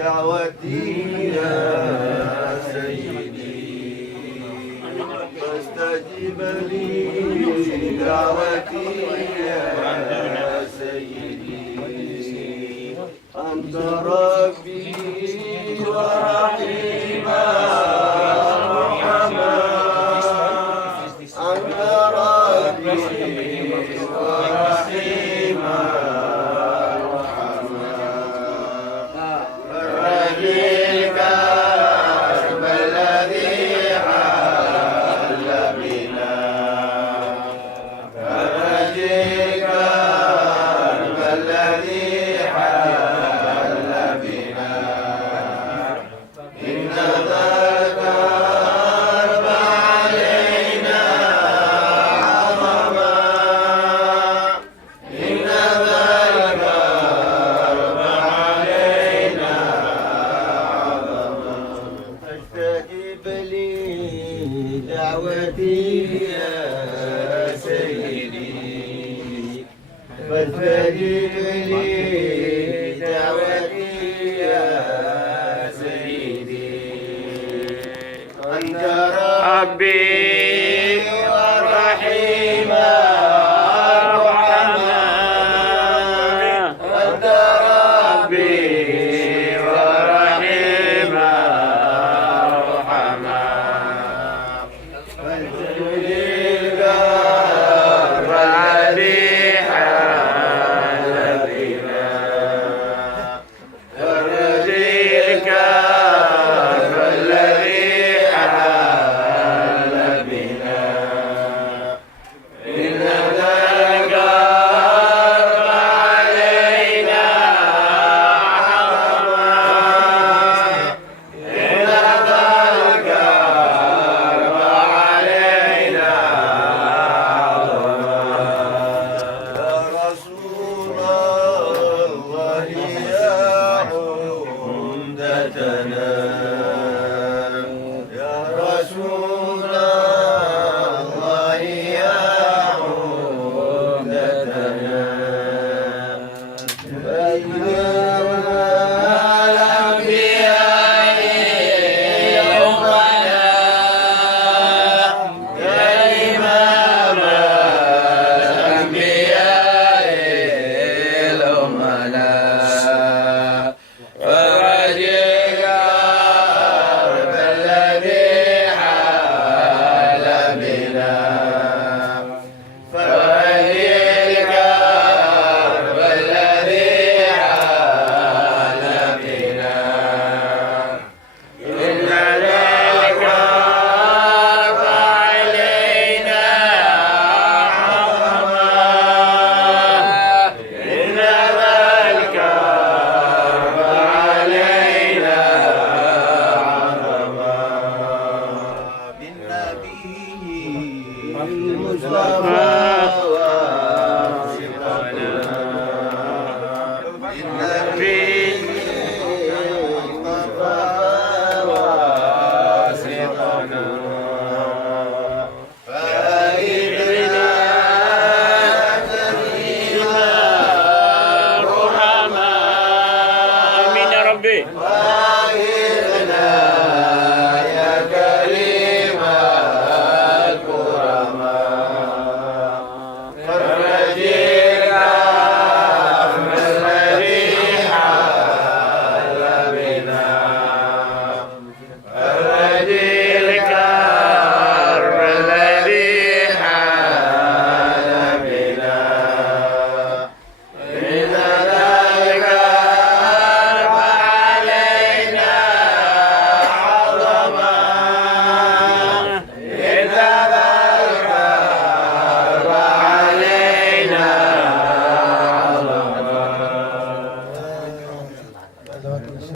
دعوتي يا سيدي فاستجب لي دعوتي يا سيدي أنت ربي ورحيما رحما أنت ربي ورحيما رحما فرجيك كرب الذي حل بنا فرجيك كرب الذي حل بنا إن ذا الكرب علينا عظما إن ذا الكرب علينا عظما فاستجب لي دعوتي يا سيدي فاستجب لي دعوتي يا سيدي أنت ربي ورحيما رحما أنت ربي ورحيما رحما فاجعل الكرب الذي حل بنا فرجي الكرب الذي حل بنا إن ذا الكرب علينا عظما إن ذا الكرب علينا عظما يا رسول الله يا عمدتنا يا رسول الله يا عمدتنا بين الأنبياء يومنا يا إمام الأنبياء يومنا فرجك كرب الذي حل بنا فرجك كرب الذي حل بنا إن ذلك كرب علينا عظما إن ذلك كرب علينا عظما بالنبي المصطفى واثقنا بالنبي المصطفى واثقنا فإذنا تسليما رحما آمين يا ربي.